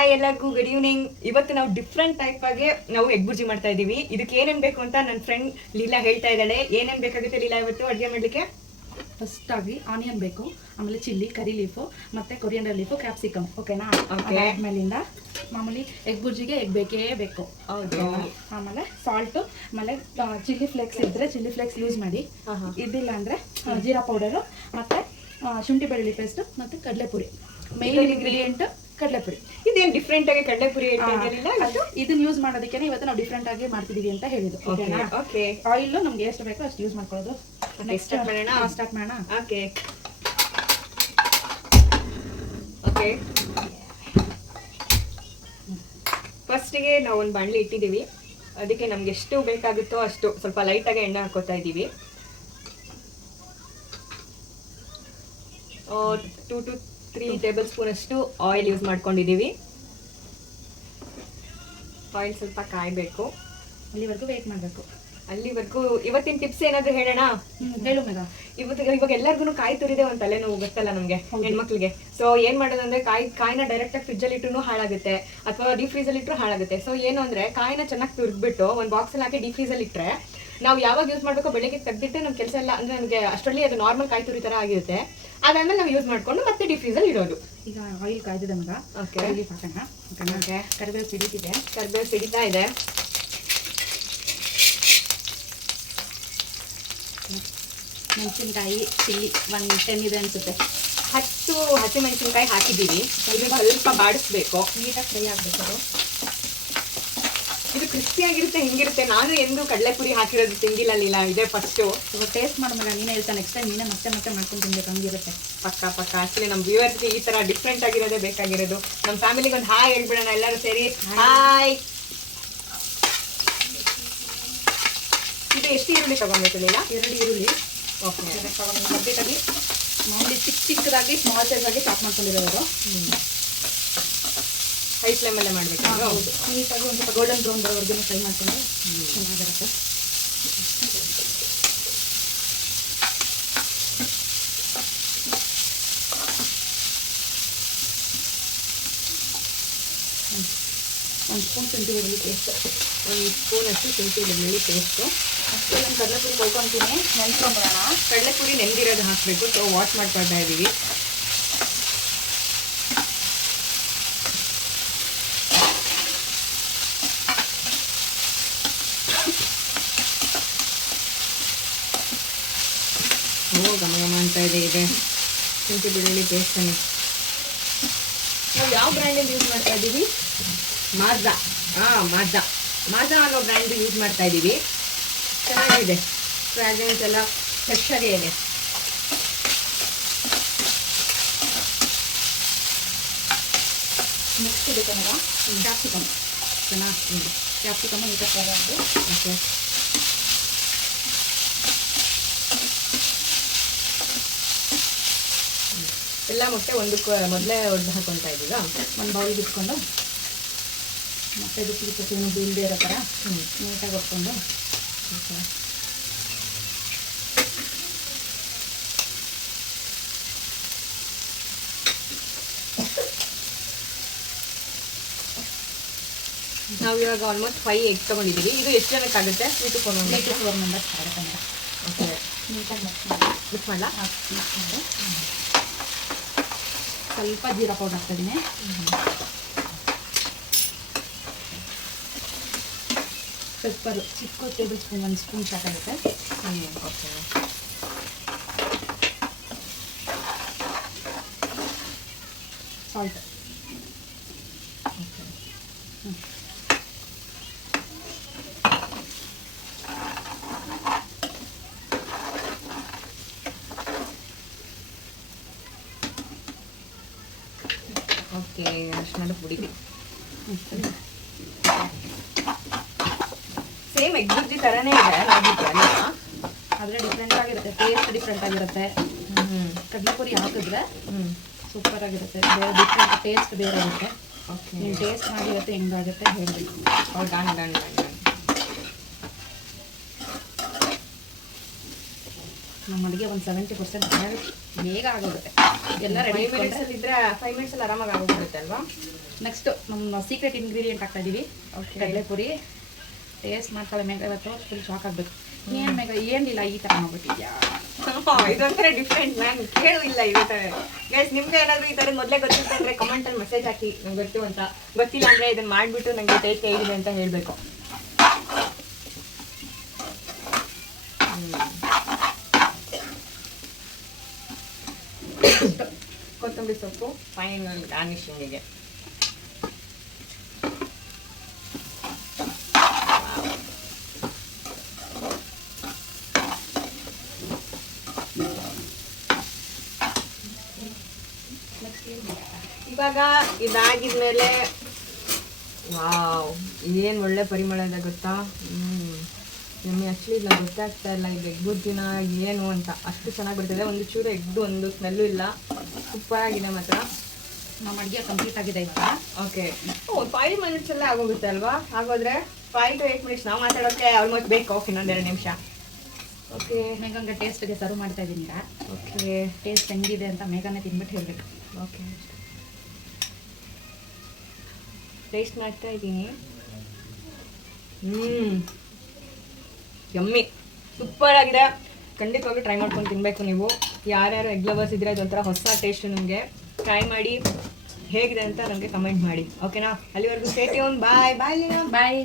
Hi ಎಲ್ಲರಿಗೂ good evening. ಇವತ್ತು ನಾವು ಡಿಫ್ರೆಂಟ್ ಟೈಪ್ ಆಗಿ ನಾವು ಎಗ್ ಬುರ್ಜಿ ಮಾಡ್ತಾ ಇದೀವಿ. ಇದಕ್ಕೆ ಏನೇನು ಬೇಕು ಅಂತ ನನ್ನ ಫ್ರೆಂಡ್ ಲೀಲಾ ಹೇಳ್ತಾ ಇದ್ದಾಳೆ. ಏನೇನು ಬೇಕಾಗುತ್ತೆ ಲೀಲಾ ಇವತ್ತು ಅಡುಗೆ ಮಾಡಲಿಕ್ಕೆ? ಫಸ್ಟ್ ಆಗಿ ಆನಿಯನ್ ಬೇಕು, ಆಮೇಲೆ ಚಿಲ್ಲಿ, ಕರಿ ಲೀಫು, ಮತ್ತೆ ಕೊರಿಯಂಡರ್ ಲೀಫು, ಕ್ಯಾಪ್ಸಿಕಮ್. ಓಕೆನಾ? ಆಮೇಲಿಂದ ಮಾಮೂಲಿ ಎಗ್ ಬುರ್ಜಿಗೆ ಎಗ್ ಬೇಕೇ ಬೇಕು. ಹೌದು. ಆಮೇಲೆ ಸಾಲ್ಟು, ಆಮೇಲೆ ಚಿಲ್ಲಿ ಫ್ಲೇಕ್ಸ್ ಇದ್ದರೆ ಚಿಲ್ಲಿ ಫ್ಲೇಕ್ಸ್ ಯೂಸ್ ಮಾಡಿ, ಇದಿಲ್ಲ ಅಂದರೆ ಜೀರಾ ಪೌಡರು, ಮತ್ತು ಶುಂಠಿ ಬೆಳ್ಳುಳ್ಳಿ ಪೇಸ್ಟು, ಮತ್ತು ಕಡಲೆಪುರಿ. ಮೇನ್ ಇಂಗ್ರೀಡಿಯೆಂಟ್ ಕಡಲೆಪುರಿ. ಇದೇನು ಡಿಫ್ರೆಂಟ್ ಆಗಿ ಕಡಲೆಪುರಿ ಇದನ್ನ ಯೂಸ್ ಮಾಡೋದಕ್ಕೆ ಇವತ್ತು ನಾವು ಡಿಫ್ರೆಂಟ್ ಆಗಿ ಮಾಡ್ತಿದೀವಿ ಅಂತ ಹೇಳಿದ್ದು. ಓಕೆನಾ? ಓಕೆ. ಆಯಿಲ್ ನಮ್ಗೆ ಎಷ್ಟು ಬೇಕೋ ಅಷ್ಟು ಯೂಸ್ ಮಾಡ್ಕೊಳ್ಳೋದು. ನೆಕ್ಸ್ಟ್ ಸ್ಟಾರ್ಟ್ ಮಾಡೋಣ. Okay okay. ಫಸ್ಟಿಗೆ ನಾವು ಒಂದು ಬಾಣಲಿ ಇಟ್ಟಿದ್ದೀವಿ. ಅದಕ್ಕೆ ನಮ್ಗೆ ಎಷ್ಟು ಬೇಕಾಗುತ್ತೋ ಅಷ್ಟು ಸ್ವಲ್ಪ ಲೈಟಾಗಿ ಎಣ್ಣೆ ಹಾಕೋತಾ ಇದ್ದೀವಿ. 2 to 3 ಟೇಬಲ್ ಸ್ಪೂನ್ ಅಷ್ಟು ಆಯಿಲ್ ಯೂಸ್ ಮಾಡ್ಕೊಂಡಿದ್ದೀವಿ. ಆಯಿಲ್ ಸ್ವಲ್ಪ ಕಾಯಬೇಕು, ಅಲ್ಲಿವರೆಗೂ ವೇಟ್ ಮಾಡಬೇಕು. ಅಲ್ಲಿವರೆಗೂ ಇವತ್ತಿನ ಟಿಪ್ಸ್ ಏನಾದರೂ ಹೇಳೋಣ? ಹೇಳು ಮೇಘ. ಇವಾಗ ಎಲ್ಲರಿಗೂ ಕಾಯಿ ತುರಿದೆ ಒಂದು ತಲೆನೋವು ಗೊತ್ತಲ್ಲ ನಮಗೆ ಹೆಣ್ಮಕ್ಳಿಗೆ. ಸೊ ಏನ್ ಮಾಡೋದಂದ್ರೆ ಕಾಯಿನ ಡೈರೆಕ್ಟ್ ಆಗಿ ಫ್ರಿಜ್ಜಲ್ಲಿ ಇಟ್ಟರು ಹಾಳಾಗುತ್ತೆ, ಅಥವಾ ಡೀಪ್ ಫ್ರೀಸಲ್ಲಿ ಇಟ್ಟರು ಹಾಳಾಗುತ್ತೆ. ಸೊ ಏನು ಅಂದ್ರೆ ಕಾಯಿನ ಚೆನ್ನಾಗಿ ತುರಿದ್ಬಿಟ್ಟು ಒಂದು ಬಾಕ್ಸಲ್ಲಿ ಹಾಕಿ ಡೀಪ್ ಫ್ರೀಸಲ್ಲಿ ಇಟ್ಟರೆ ನಾವು ಯಾವಾಗ ಯೂಸ್ ಮಾಡಬೇಕು ಬೆಳಿಗ್ಗೆ ತೆಗೆದಿಟ್ಟು ನಮ್ಮ ಕೆಲಸ ಎಲ್ಲ ಅಂದ್ರೆ ನಮಗೆ ಅಷ್ಟರಲ್ಲಿ ಅದು ನಾರ್ಮಲ್ ಕಾಯಿ ತುರಿ ಥರ ಆಗಿರುತ್ತೆ. ಅದಾದ್ಮೇಲೆ ನಾವು ಯೂಸ್ ಮಾಡ್ಕೊಂಡು ಮತ್ತೆ ಡೀಪ್ ಫ್ರೀಸಲ್ಲಿ ಇಡೋದು. ಈಗ ಆಯಿಲ್ ಕಾಯ್ದಿದೆ ಮಗ. ಓಕೆ. ಹಾಕೋಣ. ಓಕೆ. ಕರಿಬೇವು ಸಿಡಿತಿದೆ. ಕರಿಬೇವು ಸಿಡಿತಾ ಇದೆ. ಮೆಣಸಿನ್ಕಾಯಿ ಚಿಲ್ಲಿ 10 ಇದೆ ಅನ್ಸುತ್ತೆ. 10 ಹಸಿಮೆಣಸಿನ್ಕಾಯಿ ಹಾಕಿದ್ದೀವಿ. ಇದನ್ನ ಸ್ವಲ್ಪ ಬಾಡಿಸ್ಬೇಕು, ನೀಟಾಗಿ ಫ್ರೈ ಆಗಬೇಕು. ಅದು ಇದು ಕ್ರಿಸ್ಪಿಯಾಗಿರುತ್ತೆ. ಹೆಂಗಿರುತ್ತೆ? ನಾನು ಎಂದು ಕಡಲೆಪುರಿ ಹಾಕಿರೋದು ತಿಂದಿಲ್ಲ, ಇದೇ ಫಸ್ಟು. ಇವಾಗ ಟೇಸ್ಟ್ ಮಾಡೋಣ. ನೀನೇ ಹೇಳ್ತಾ ನೆಕ್ಸ್ಟ್ ಟೈಮ್ ನೀನೇ ಮತ್ತೆ ಮಾಡ್ಕೊಂಡು ತಿನ್ಬೇಕು. ಹಂಗಿರುತ್ತೆ. ಪಕ್ಕ ಆಕ್ಚುಲಿ ನಮ್ಮ ವ್ಯೂವರ್ಸ್ಗೆ ಈ ಥರ ಡಿಫ್ರೆಂಟ್ ಆಗಿರೋದೇ ಬೇಕಾಗಿರೋದು. ನಮ್ಮ ಫ್ಯಾಮಿಲಿಗೆ ಒಂದು ಹಾಯ್ ಹೇಳ್ಬಿಡೋಣ ಎಲ್ಲರೂ ಸೇರಿ. ಹಾಯ್. ಇದು ಎಷ್ಟು ಈರುಳ್ಳಿ ತಗೊಂಡ್ಬೇಕಿಲ್ಲ? 2 ಈರುಳ್ಳಿ. ಓಕೆ. ತಗೊಂಡು ಕಂಪ್ಲೀಟಾಗಿ ಮಾಮೂಲಿ ಚಿಕ್ಕದಾಗಿ ಸ್ಮಾಲ್ ಸೈಜಾಗಿ ಚಾಪ್ ಮಾಡ್ಕೊಂಡಿರೋದು. ಹೈ ಫ್ಲೇಮಲ್ಲೇ ಮಾಡಬೇಕು. ಹೌದು. ನೀಟಾಗಿ ಒಂದು ಸ್ವಲ್ಪ ಗೋಲ್ಡನ್ ಬ್ರೌನ್ ಬರೋವರೆಗೂ ಫ್ರೈ ಮಾಡ್ಕೊಂಡು ಚೆನ್ನಾಗಿರುತ್ತೆ. ಒಂದು ಸ್ಪೂನ್ ಶುಂಠಿ ಬೆಳ್ಳುಳ್ಳಿ ಪೇಸ್ಟ್. 1 ಸ್ಪೂನ್ ಅಷ್ಟು ಶುಂಠಿ ಬೆಳ್ಳುಳ್ಳಿ ಪೇಸ್ಟು. ಅಷ್ಟೇ ನಾನು ಕಡಲೆಪುರಿ ಕೊಯ್ಕೊಂತೀನಿ. ನೆನೆಸ್ಕೊಂಬಿಡೋಣ. ಕಡಲೆಪುರಿ ನೆಂದಿರೋದು ಹಾಕಬೇಕು. ಸೊ ವಾಶ್ ಮಾಡ್ಕೊಳ್ತಾ ಇದ್ದೀವಿ. ಗಮ ಅಂತ ಇದೆ ಶುಂಠಿ ಬೆಳ್ಳುಳ್ಳಿ ಪೇಸ್ಟನ್ನು. ನಾವು ಯಾವ ಬ್ರ್ಯಾಂಡಲ್ಲಿ ಯೂಸ್ ಮಾಡ್ತಾ ಇದ್ದೀವಿ? ಮಾಜಾ. ಮಾಜಾ ಅನ್ನೋ ಬ್ರ್ಯಾಂಡ್ ಯೂಸ್ ಮಾಡ್ತಾ ಇದ್ದೀವಿ. ಚೆನ್ನಾಗಿದೆ, ಫ್ರಾಗ್ರೆನ್ಸ್ ಎಲ್ಲ ಫ್ರೆಶ್ ಆಗೇ ಇದೆ. ನೆಕ್ಸ್ಟ್ ಇದಕ್ಕೆ ನಾವು ಕ್ಯಾಪ್ಸಿಕಮ್. ಚೆನ್ನಾಗಿ ಕ್ಯಾಪ್ಸಿಕಮ್ ನೀಟಾಗಿ ಫ್ರೈ ಆಗಿ. ಓಕೆ. ಎಲ್ಲ ಮೊಟ್ಟೆ ಒಂದಕ್ಕೆ ಮೊದಲೇ ಒಡ್ದು ಹಾಕೊತಾ ಇದ್ದೀಗ. ಒಂದು ಬೌಲಿಗೆ ಇಟ್ಕೊಂಡು ಮತ್ತೆ ಇದು ಪೀಸೇನು ಬೀಳದೇ ಇರೋ ಥರ ನೀಟಾಗಿ ಹೊಡ್ಕೊಂಡು. ನಾವು ಇವಾಗ ಆಲ್ಮೋಸ್ಟ್ 5 ಎಗ್ ತೊಗೊಂಡಿದ್ದೀವಿ. ಇದು ಎಷ್ಟು ಜನಕ್ಕಾಗುತ್ತೆ? 3 to 4 ಮೆಂಬರ್ಸ್ ಆಗುತ್ತೆ. ಓಕೆ. ನೀಟಾಗಿ ಮಿಕ್ಸ್ ಮಾಡಲ. ಮಿಕ್ಸ್ ಮಾಡಿ ಸ್ವಲ್ಪ ಜೀರಾ ಪೌಡರ್ ಹಾಕ್ತಿದ್ದೀನಿ. ಪೆಪ್ಪರು ಚಿಕ್ಕ ಟೇಬಲ್ ಸ್ಪೂನ್ 1 ಸ್ಪೂನ್ ಸಾಕಾಗುತ್ತೆ. ಓಕೆ. ಸಾಲ್ಟ್. ಓಕೆ. ಅರಿಶಿಣದ ಪುಡಿ. ಸೇಮ್ ಎಗ್ ಬುರ್ಜಿ ಥರನೇ ಇದೆ ನೋಡಿದ್ರೆ, ಆದರೆ ಡಿಫ್ರೆಂಟ್ ಆಗಿರುತ್ತೆ. ಟೇಸ್ಟ್ ಡಿಫ್ರೆಂಟ್ ಆಗಿರುತ್ತೆ. ಕಡಲೆಪುರಿ ಹಾಕಿದ್ರೆ ಸೂಪರ್ ಆಗಿರುತ್ತೆ. ಬೇರೆ ಡಿಫ್ರೆಂಟ್ ಟೇಸ್ಟ್ ಬೇರೆ ಇರುತ್ತೆ. ಓಕೆ. ನೀವು ಟೇಸ್ಟ್ ಮಾಡಿರುತ್ತೆ ಹೆಂಗಾಗುತ್ತೆ ಹೇಳಬೇಕು. ಡನ್. ನಮ್ಮ ಅಡುಗೆ ಒಂದು 70% ಬೇಗ ಆಗೋಗುತ್ತೆ. ಎಲ್ಲ ರೆಡಿ 5 ಮಿನಿಟ್ಸ್ ಅಲ್ಲಿ ಇದ್ರೆ 5 ಮಿನಿಟ್ಸ್ ಅಲ್ಲಿ ಆರಾಮಾಗಿ ಆಗೋಗುತ್ತೆ ಅಲ್ವಾ? ನೆಕ್ಸ್ಟ್ ನಮ್ಮ ಸೀಕ್ರೆಟ್ ಇಂಗ್ರೀಡಿಯೆಂಟ್ ಹಾಕ್ತಾ ಇದೀವಿ, ಕಡಲೆಪುರಿ. ಟೇಸ್ಟ್ ಮಾಡ್ತಾಳೆ ಮೇಘ ಇವತ್ತು, ಫುಲ್ ಶಾಕ್ ಆಗ್ಬೇಕು. ಏನು ಮೇಘ ಏನಿಲ್ಲ ಈ ಥರ ಮಾಡ್ಬಿಟ್ಟಿದ್ಯಾ? ಇದೊಂಥರ ಡಿಫ್ರೆಂಟ್, ನಾನು ಕೇಳು ಇಲ್ಲ ಇದೇ ಥರ. ಗೈಸ್ ನಿಮ್ಗೆ ಏನಾದರೂ ಈ ಥರ ಮೊದಲೇ ಗೊತ್ತಿತ್ತು ಅಂದರೆ ಕಮೆಂಟಲ್ಲಿ ಮೆಸೇಜ್ ಹಾಕಿ, ನಂಗೆ ಗೊತ್ತು ಅಂತ. ಗೊತ್ತಿಲ್ಲ ಅಂದರೆ ಇದನ್ನು ಮಾಡಿಬಿಟ್ಟು ನನಗೆ ಟೇಸ್ಟ್ ಹೇಗಿದೆ ಅಂತ ಹೇಳಬೇಕು. ಕೊತ್ತಂಬರಿ ಸೊಪ್ಪು ಫೈನಲ್ ಗಾರ್ನಿಶಿಂಗಿಗೆ. ಇವಾಗ ಇದಾಗಿದ್ಮೇಲೆ ವಾವ್, ಏನು ಒಳ್ಳೆ ಪರಿಮಳ ಇದೆ ಗೊತ್ತಾ? ನಮಗೆ ಆ್ಯಕ್ಚುಲಿ ಇಲ್ಲ ಗೊತ್ತಾಗ್ತಾ ಇಲ್ಲ ಇದು ಎಗ್ ಬುರ್ಜಿನ ಏನು ಅಂತ. ಅಷ್ಟು ಚೆನ್ನಾಗಿ ಬರ್ತಿದೆ. ಒಂದು ಚೂರು ಎಗ್ದು ಒಂದು ಸ್ಮೆಲ್ಲು ಇಲ್ಲ, ಸೂಪರ್ ಆಗಿದೆ ಮಾತ್ರ. ನಮ್ಮ ಅಡುಗೆ ಕಂಪ್ಲೀಟ್ ಆಗಿದೆ ಇವಾಗ. ಓಕೆ, 5 ಮಿನಿಟ್ಸಲ್ಲೇ ಆಗೋಗುತ್ತೆ ಅಲ್ವಾ? ಆಗೋದ್ರೆ 5 to 8 ಮಿನಿಟ್ಸ್ ನಾವು ಮಾತಾಡೋಕ್ಕೆ ಆಲ್ಮೋಸ್ಟ್ ಬೇಕು. ಇನ್ನೊಂದು 2 ನಿಮಿಷ. ಓಕೆ, ಮೇಘಂಗೆ ಟೇಸ್ಟ್ಗೆ ಸರ್ವ್ ಮಾಡ್ತಾ ಇದ್ದೀನಿ ಈಗ. ಓಕೆ, ಟೇಸ್ಟ್ ಹೆಂಗಿದೆ ಅಂತ ಮೇಘನೇ ತಿನ್ಬಿಟ್ಟು ಹೇಳಬೇಕು. ಓಕೆ, ಟೇಸ್ಟ್ ಮಾಡ್ತಾ ಇದ್ದೀನಿ. ಯಮ್ಮಿ, ಸೂಪರ್ ಆಗಿದೆ. ಖಂಡಿತವಾಗಿ ಟ್ರೈ ಮಾಡ್ಕೊಂಡು ತಿನ್ನಬೇಕು ನೀವು. ಯಾರ್ಯಾರು ಎಗ್ ಲವರ್ಸ್ ಇದ್ರೆ ಇದೊಂಥರ ಹೊಸ ಟೇಸ್ಟ್ ನಿಮಗೆ. ಟ್ರೈ ಮಾಡಿ ಹೇಗಿದೆ ಅಂತ ನನಗೆ ಕಮೆಂಟ್ ಮಾಡಿ. ಓಕೆನಾ? ಅಲ್ಲಿವರೆಗೂ ಸ್ಟೇ ಟ್ಯೂನ್. ಬಾಯ್ ಬಾಯ್. ಬಾಯ್.